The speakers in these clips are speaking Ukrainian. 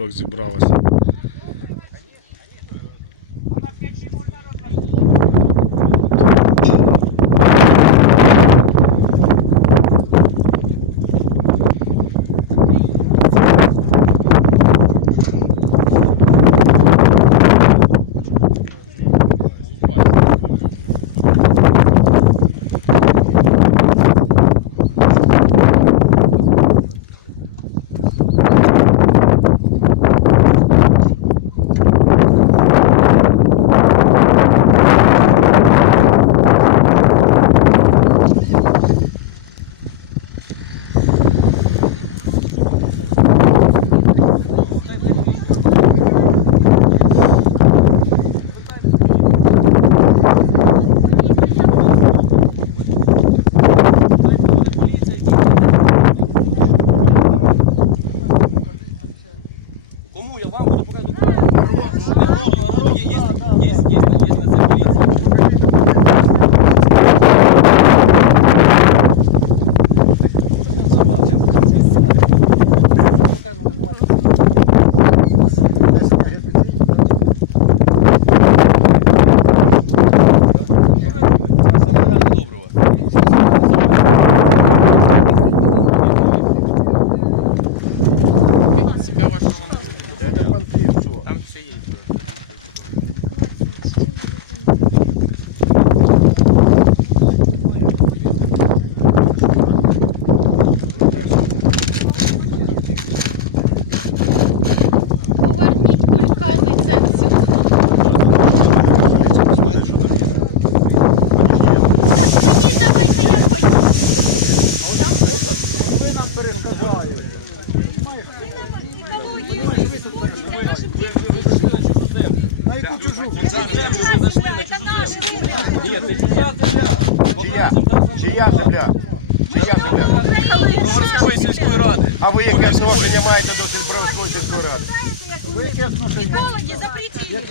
автівок зібралося. А ви яке відношення маєте до Сільбровської сільської ради? Экологи запретили.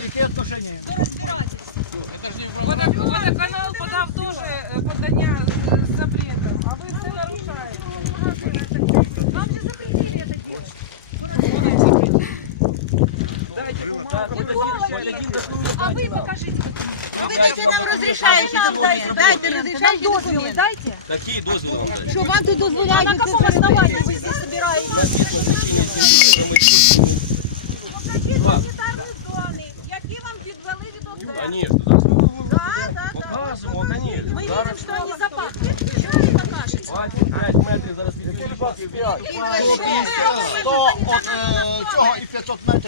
Водо- Водоканал подав теж е, подання з запретом, а ви все нарушаєте. Вам же запретили это делать. Дайте бумагу. А вы покажите. Ну, вы дайте нам разрешающий документ. Дайте разрешающий документ. Дайте. Такі дозвіли вам дають. Что вам тут дозволяют? А на каком основании вы здесь собираетесь? Покажіть санітарні зони, які вам відвели від. Ми да, да. покажемо, конечно. Мы видим, что они запахли. Что вы покажете? 25 метрів зараз від То от е, цього і 500 метрів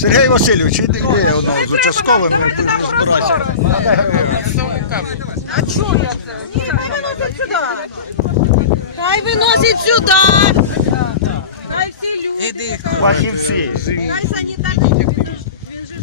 Сергій Васильович, іди де воно Не з участковим. не нам будеш збиратися. простору. А чого я це? Ні, виносить сюди. Хай виносить сюди. Хай всі люди. Фахівці. Хай санітарні. Він же ж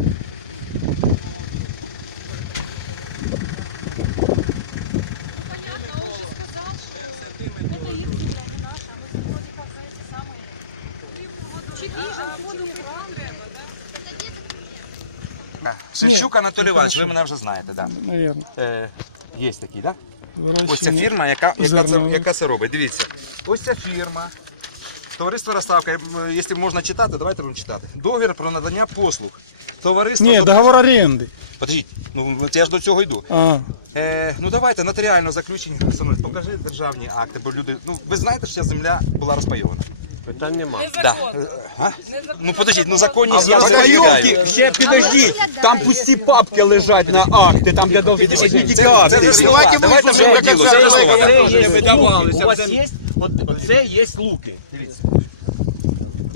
Шевчук Анатолій Іванович, ви мене вже знаєте, так. Наверное. Е, є такий, так? Ось ця фірма, яка, яка, це, яка це робить. Дивіться. Ось ця фірма. Товариство Розставка, М, якщо можна читати, давайте будемо читати. Договір про надання послуг. Товариство. Ні, договор оренди. Подождіть, ну от я ж до цього йду. А, Е, ну давайте нотаріально заключені. Самець, покажи державні акти, бо люди. Ну ви знаєте, що ця земля була розпайована. Питань нема. Да. Е, А? Ну подождіть, ну законність я Розпайовки, ще підожди, там пусті папки лежать на акти, там де довгі Це, це, Давайте. Давайте вислухаємо вже до діло. кінця, Це слова. Це є луки. У вас є, от, це є луки.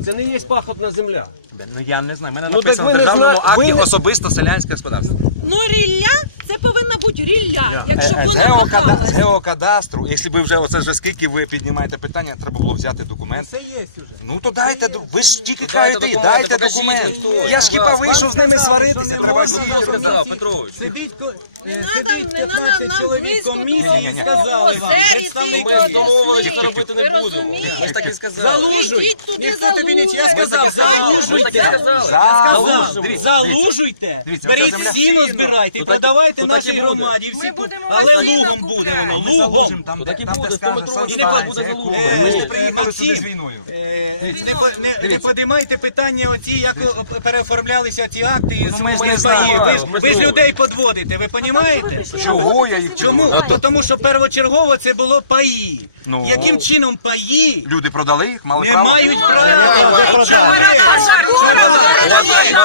Це не є пахотна земля. Ну я не знаю, мене Ну, так написано ви в не державному зна- ви акті не- особисто селянське господарство. Ну, рілля це повинна бути рілля. Якщо Е, З, вона геокада... з геокадастру, якщо ви вже оце вже скільки ви піднімаєте питання, треба було взяти документ. Це є вже. Ну то дайте, до- ви ж тільки кажете, дайте документ. Я ж хіба вийшов з ними сваритися, треба Петрович. Сидить, ко- е, Не сидить 15 чоловік комісії і сказали вам, представники дорослі. що робити не Ви будемо. Я ж так і сказав. Залужуй! Ідіть туди, Ніхто тобі нічого. Я залужуйте. сказав, залужуйте! сказали. Дивіться, залужуйте! Беріть земля- сіно, збирайте і так- продавайте то так і нашій буде. громаді. Всі, Ми але лугом буде воно, лугом! там, де, так і там, де буде, скаже 100-метровий санстанція, яку- Ми ж не Е, приїхали сюди з війною. Е, Не, по- не, не подимайте питання оці, як о, переоформлялися ці акти і Ну, ми ж не знаємо. Ви, ж- ви ж людей подводите, ви розумієте? Чого я їх Чому? чому? Ну, Тому що первочергово це було паї. Ну. Яким чином паї Люди продали їх, мали не право. мають права?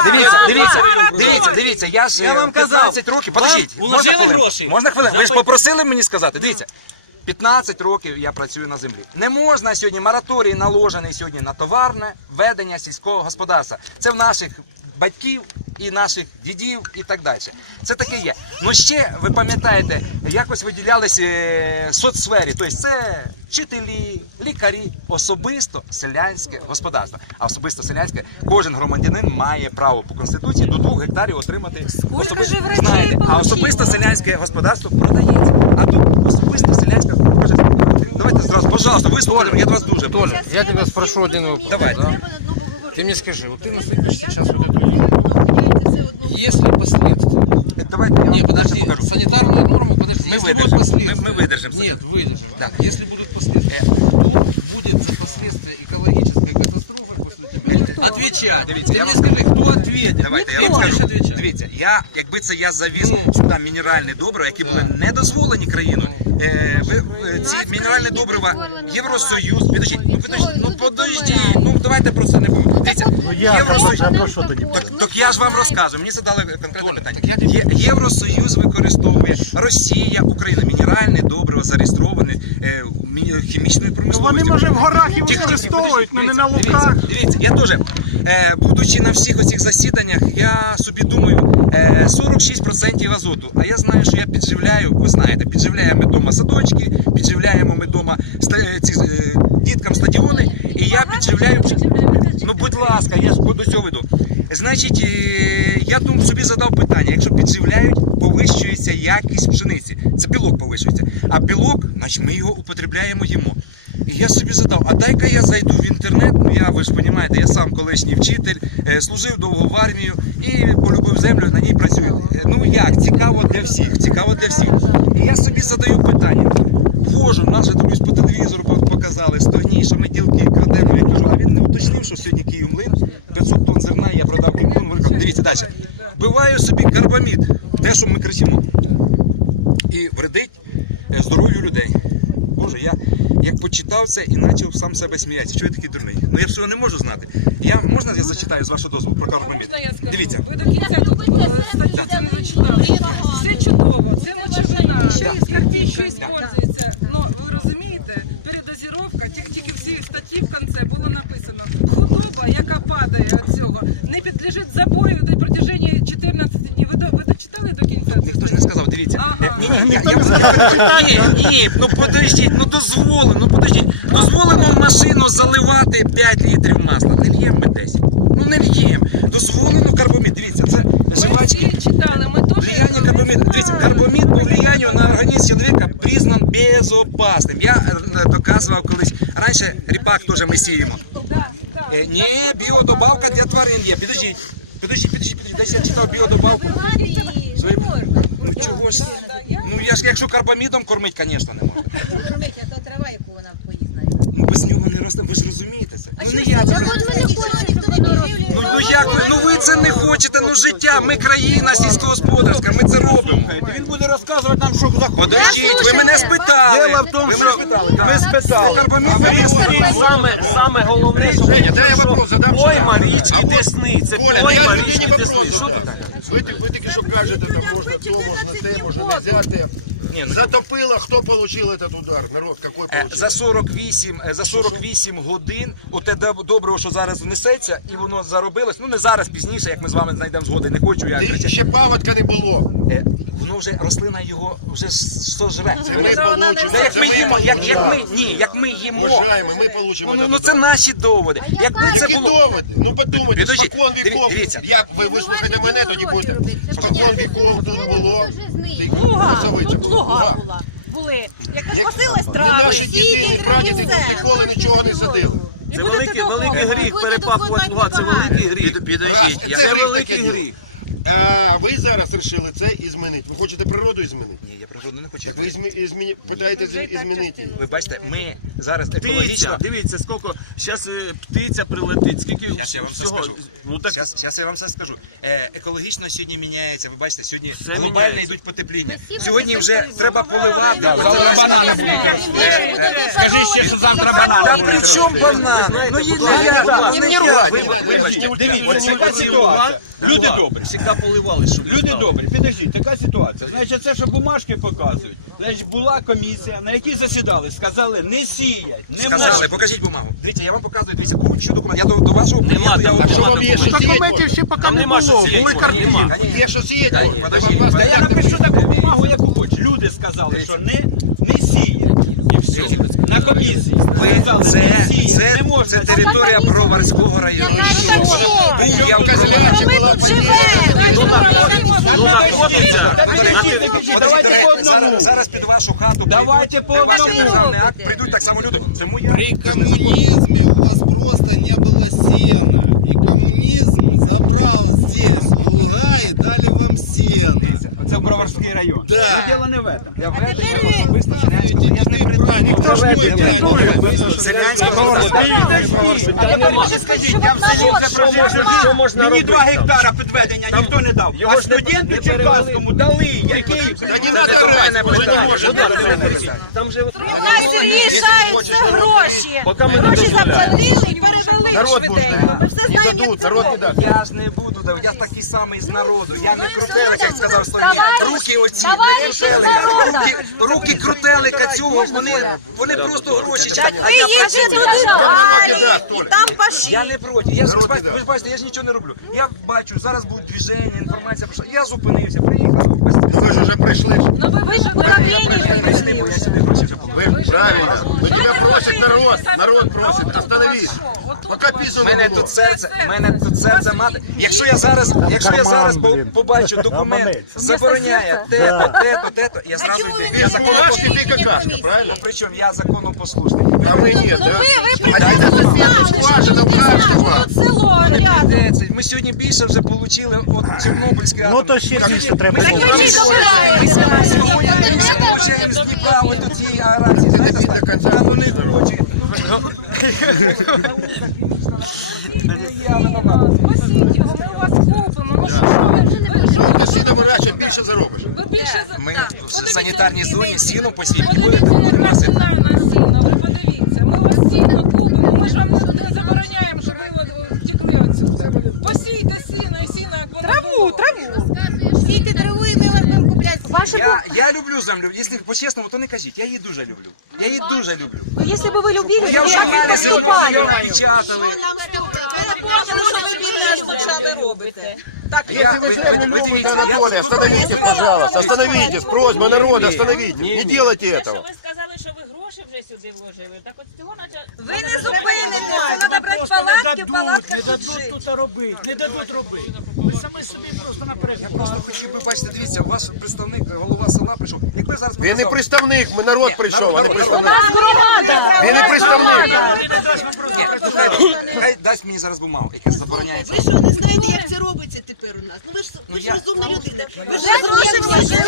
Дивіться, дивіться, дивіться, дивіться, я ж Я е, вам казав, 15 років, вам подождіть, можна уложили хвилинку? гроші? Можна хвилинку? Ви ж попросили мені сказати, дивіться, 15 років я працюю на землі. Не можна сьогодні, мораторій наложений сьогодні на товарне ведення сільського господарства. Це в наших батьків і наших дідів і так далі. Це таке є. Ну ще, ви пам'ятаєте, якось виділялися е, соцсфері, тобто це вчителі, лікарі, особисто селянське господарство. А особисто селянське кожен громадянин має право по конституції до 2 гектарів отримати особисто. же врачей Знаєте, а получило? особисто селянське господарство продається. А тут особисто селянське кожен. Давайте зразу, пожалуйста, вислухайте, я вас дуже прошу. Я тебя спрошу один вопрос. Давайте. Ты мне скажи, вот ты наступишь сейчас вот эту линию. Если последствия... Давайте я Не, вам подожди, покажу. санитарную норму, подожди, Мы если выдержим, будут последствия... мы- мы выдержим. Нет, выдержим. Да. Если будут последствия, то будет за последствия экологической катастрофы после тебя. Отвечать. Дивіться, Ты я мне вам- скажи, кто ответит? Давайте, я Ты вам будешь скажу. отвечать. Дивіться, я, якби це я завіз сюди мінеральне добриво, які були не дозволені країною, ну е, ви, е, ці мінеральні добрива, Євросоюз, підождіть, ну підождіть, ну подождіть, ну давайте про це не будемо. Дивіться, Євросоюз, про що тоді? так, так я ж вам розказую, мені задали конкретне питання. Є, Євросоюз використовує Росія, Україна, мінеральне добриво зареєстроване е, мі- хімічною промисловістю. Вони, може, в горах і використовують, але не дивіться, на луках. Дивіться, я теж, е, будучи на всіх оцих засіданнях, я собі думаю, е, 46% азоту. А я знаю, що я підживляю, ви знаєте, підживляємо ми вдома садочки, підживляємо ми вдома е, діткам стадіони, і я підживляю. Ну, будь ласка, я до цього веду. Значить, е, я думаю, собі задав питання, якщо підживляють, повищується якість пшениці. Це білок повищується. А білок, значить ми його употребляємо їмо. І я собі задав, а дай-ка я зайду в інтернет. Ну я ви ж розумієте, я сам колишній вчитель, е, служив довго в армію і полюбив землю, на ній працюю. Е, Ну як, цікаво для всіх, цікаво для всіх. І я собі задаю питання. Вхожу, наше дивлюсь по телевізору пок- показали, стогні, що ми ділки крадемо. Я кажу, а він не уточнив, що сьогодні Київмлин 500 тонн зерна, я продав Київмлин. Дивіться далі. Биваю собі карбамід, те, що ми кричимо. І вредить е, здоров'ю людей. Боже, я як почитав це і почав сам себе сміятися. Що я такий дурний? Ну я всього не можу знати. Я можна я зачитаю з вашого дозволу про? Можна? Дивіться. Ви до кінця тут статтю це не зачитали. Все чудово, це мочевина, що із харті, що із Ну, ви розумієте, передозіровка, тільки, тільки всі статті в кінці було написано. Худоба, яка падає від цього, не підлежить забою до протяження 14 днів. Ви, до- ви дочитали до кінця? цю Ніхто ж не статтю? сказав, дивіться. Ага. Е, Ні, ні, ніхто не знає. Ні, ні, ну подождіть, ну дозволено, ну подождіть. Дозволено в машину заливати 5 літрів масла. Не л'ємо ми 10. Ну не л'ємо. Дозволено карбомід. Дивіться, це Ми жвачки. всі читали, ми теж... Влияние карбамида. Дивіться, карбамид по влиянию на организм человека признан безопасным. Я е, доказував колись. Раніше ріпак теж ми сіємо. Е, Не біодобавка для тварин є. Підождіть. Підождіть, підождіть, підождіть. Десь я читав біодобавку. Ну чого ж? Ну я ж якщо карбамідом кормить, звісно, не можна. то трава, яку вона поїздить. Ну без нього не росте, ви ж розумієте це. Ну не я це. Ну, ну як ви? Ну ви це не хочете, ну життя. Ми країна сільськогосподарська, ми це робимо. Він буде розказувати нам, що захоче. Подождіть, ви мене спитали. Діло в тому, Ви що спитали. ви спитали. Карбамід Саме, саме головне, що Женя, дай я вопрос задам. пойма річки Десни. Це пойма річки Десни. Що тут таке? Ви, тільки що кажете, там можна то, можна те, можна не взяти. Ні, ну, Затопило, кто получил этот удар? Народ какой Е, получил? За 48, е, за 48 годин оте доб- доброго, що зараз внесеться, і воно заробилось. Ну не зараз, пізніше, як ми з вами знайдемо згоди. Не хочу я кричати. Ще паводка не було. Е, Воно вже рослина його вже ж- що. Це ми получимо. Та як ми їмо, як, як ми ні, як ми їмо. Уважаємо, ми получимо. Ну, ну це наші доводи. Якби це Які було. доводи? Ну подумайте, Підождіть, спокон диві- віков. дивіться. Я, ви вислухайте мене, тоді будете. Спокон віков тут було. Красавиця була. Плуга. була. Були. Як Як- трава, наші діти, ні прадіди ніколи нічого не садили. Це великий, великий гріх перепахувати. Це великий гріх. Це великий гріх. А ви зараз вирішили це і змінити. Ви хочете природу змінити? Ні, я природу не хочу. Так ви змі... зміні... питаєте змі- змінити. Ви бачите, ми зараз Птиця, екологічно. дивіться, скільки зараз птиця прилетить, скільки Щас я вам все всього. скажу. Ну так Зараз, я вам все скажу. Е, екологічно сьогодні міняється. Ви бачите, сьогодні Все глобально міняється. йдуть потепління. Сьогодні вже треба поливати. скажи ще, що завтра банани. Та при чому банани? Ну не я, ну, не я. Вибачте, дивіться, ситуація. Люди добрі, завжди поливали, щоб Люди добрі, підождіть, така ситуація. Значить, це що бумажки показують. Значить, була комісія, на якій засідали, сказали, не сіять, не Сказали, можна. покажіть бумагу. Дивіться, я вам показую, дивіться, будь-що документ. Я до, до вашого Нема приїду, я там, вам- нема вам є документів. що Документів ще поки Там не нема було, що були сіяти. картини. Нема. Є що сіяти? Можна? подожди, Та я напишу таку бумагу, яку хочу. Люди сказали, що не, не сіять. І все. На комісії. Сказали, Це, не це, не можна. це територія Броварського району. Був я в Ну одному. Зараз, під вашу хату Давайте по одному. акт, прийдуть так само люди. Це моя. При коммунизме у вас просто не было сена. И коммунизм забрал здесь луга и дали вам сено. Це Броварський район. Да. Ну, діло не в этом. Я введу, я що можна Мені два гектара підведення ніхто не дав. А студенту Черкаському дали, який... Там же нас рішаються гроші. Поки ми Гроші дозволяємо. заплатили і перевели швиденько. Ми Не дадуть, народ не дасть. Я ж не буду, давати, я такий самий з народу. Я не крутелик, як сказав Слов'ян. Руки оці, не крутелика. Руки, руки крутелика цього, вони, вони просто гроші. А Ви я їдьте працюю. туди далі, і там пошли. Я не проти. Я ж бачите, ви ж бачите, я ж нічого не роблю. Я бачу, зараз буде движення, інформація пройшла. Я зупинився, приїхав. Ви ж вже прийшли. Ну ви ж в управлінні прийшли, бо я сюди гроші вже получив. Ви правильно. Ви тебе просить народ. Народ просить. Остановись. Поки У не мене було. тут серце, мене тут серце мати. Якщо я зараз, якщо я зараз по- побачу документ, забороняє те-то, те-то, те-то, я зразу йду. Я Бумажки законопослушний. ти какашка, правильно? Ну причому я законопослушний. А ми ні, Ну да? ви, ви А прекрасно це скважина, вкажете. Тут село? Ми сьогодні більше вже отримали от Чорнобильської Ну то ще більше треба Ми було. сьогодні сьогодні більше получаємо з Дніпра от до цієї аерації. Знаєте, До кінця та ну не хоче. Спасіть його, ми у вас купимо. Може, що ви? Більше заробиш. Ви більше за Ми Так, в подивіться, санітарній зоні ви- сіно Подивіться, будете на сіно, ви подивіться. Ми вас сіно купимо, ми ж вам не забороняємо, щоб ви от втекли отсюда. Посійте сіно і сіно, як воно Траву, траву. Сійте траву і ми вас будемо купляти. Ваші Я, я люблю землю. Якщо по-чесному, то не кажіть. Я її дуже люблю. Я її дуже люблю. Якщо б ви любили, Я ви вже так і мене поступали. печатали. Ви не бачили, що ви Если вы землю любите, Анатолий, остановитесь, пожалуйста. Остановитесь, просьба народа, остановитесь. Не делайте этого. Ви сказали, що ви гроші вже сюди вложили. Так от з цього наче... Ви не зупинитеся, треба палатки, в палатках тут жити. тут робити, не дадуть робити. Ви самі собі просто наперед. Просто хотів би бачити, дивіться, ваш представник, голова села прийшов. Якби зараз Він не представник, ми народ прийшов, а не представник. громада. Він не представник. Ні, ну, хай, хай дасть мені зараз бумагу, яка забороняється. Ви що, не знаєте, як це робиться тепер у нас? Ну ви ж ви ж розумна людина. Ви ж гроші вложили.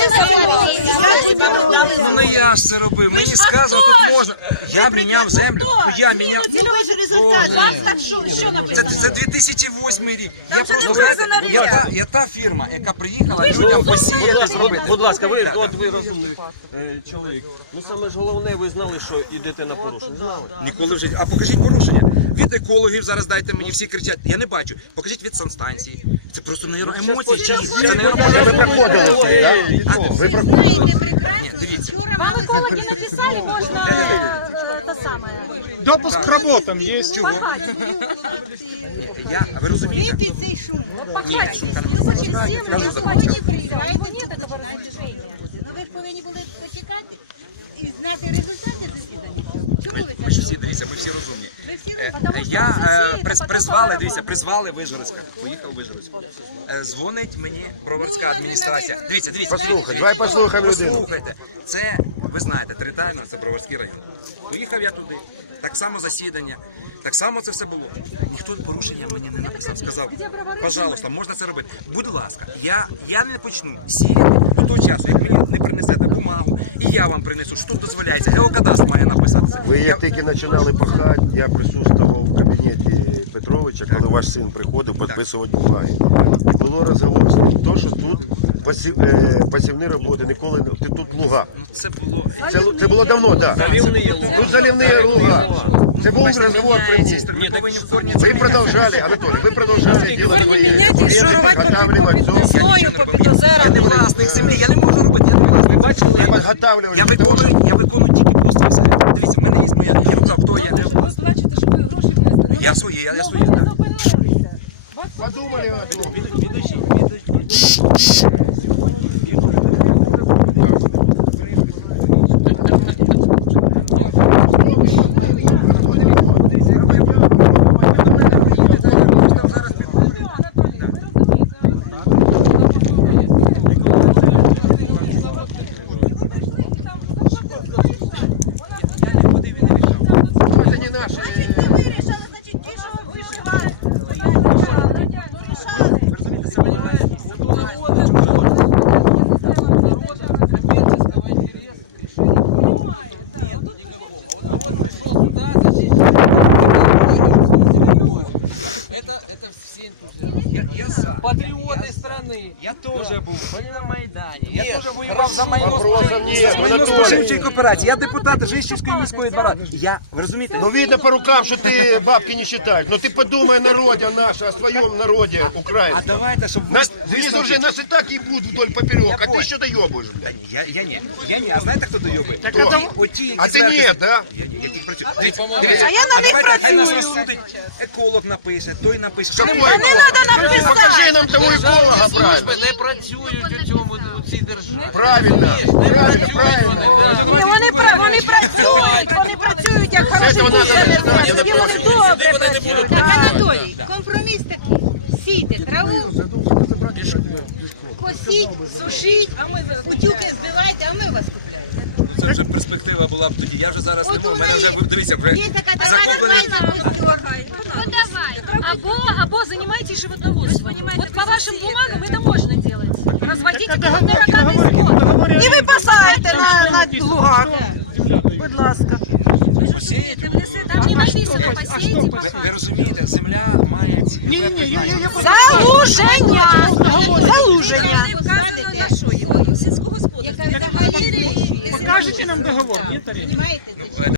Ну не я ж це робив, мені сказано, тут можна. Я міняв землю, ну я міняв. Ну ви ж результат. Вам так що, що Це, це 2008 рік. Я просто, знаєте, я та, я та фірма, яка приїхала людям посіяти зробити. Будь ласка, ви от ви розумний е, чоловік. Ну саме ж головне, ви знали, що йдете на порушення. Знали. Ніколи в житті. А покажіть порушення. Від екологів зараз дайте мені всі кричать. Я не бачу. Покажіть від санстанції. Це просто нейро емоції. Це Ви проходили? Ви проходили. Вам экологи написали, можно те самое. Допуск к работам есть. Я, а ви розумієте? цей шум. Ні, шумка не Ну Кажу, ви ж повинні були почекати і знати результати засідання. Чому ви Ми ж всі, дивіться, ми всі розумні. Е, Я е, призвали, дивіться, призвали Вижгородська. Поїхав Вижгородську. Е, Дзвонить мені броварська адміністрація. Дивіться, дивіться. Послухай, давай послухаємо людину. Послухайте, це, ви знаєте, територіально це Броварський район. Поїхав я туди, так само засідання, так само це все було. Ніхто порушення мені не написав. Сказав, пожалуйста, можна це робити. Будь ласка, я, я не почну сіяти до того часу, як мені не принесете бумагу, і я вам принесу, що тут дозволяється. Геокадастр має написатися. Ви як тільки починали пахати, я присутствував в кабінеті Петровича, коли ваш син приходив підписувати бумаги. Було розговор з ним, то, що тут пасів, е, пасівні роботи, ніколи не ти тут луга. Це було Це, це було давно, так. Да. Рівний є луг. Тут заливні луга. Це був розговор при мені. Ні, повинні в корні Вы продолжали, Анатолий, вы продолжали делать свои документы, подготавливать все. Я не власник землі, я не можу робити. Я не власник. Вы подготавливали Я для того, чтобы... виконую, я виконую тільки просто все. Дивіться, в мене є моя. Я вам сказав, хто я. Просто бачите, що ви гроші внесли. Я своє, я, я своє. так. Подумали о споживчої кооперації. Я депутат Жищівської міської двора. Я, ви розумієте? Ну видно по рукам, что ты бабки не считаешь. Но ты подумай о народе, о нашем, о своем народе А украинском. давайте, щоб ви... Нас, здесь уже нас и так ебут вдоль поперек, а ты еще доебываешь, блядь. Я, я ні. Я ні. А знаєте, хто доюбить? Кто? Оті, які А ты зверху- нет, да? Я, ні, я тільки працюю. Ты Дивіться, помогай. дивіться. А я на них давайте, хай нас працюю. розсудить. Еколог напише, той напише. Какой? Що Не треба нам Покажи писати. нам того эколога, правильно. Служби не працюють у цьому у цій державі. Правильно, Не правильно, правильно. вони, да. Ні, вони, пра- вони працюють, вони працюють, як хороші. І вони добре працюють. Так, Анатолій, компроміс такий. Сійте траву, косіть, сушіть, утюки збивайте, а ми вас купляємо. Це вже перспектива була б тоді. Я вже зараз не От можу. у Мене вже дивіться, вже Є така трава нормальна, Ну давай. Або, або занимайтесь животноводством. Вот по вашим бумагам это можно делать. Разводите крупнорогатый скот. І ви на, на лугах. Будь ласка. Ви, розумієте, земля має ці. Ні, ні, я, я, я Залуження. Залуження. Сільськогосподарське. покажете нам договор, ні, Тарі?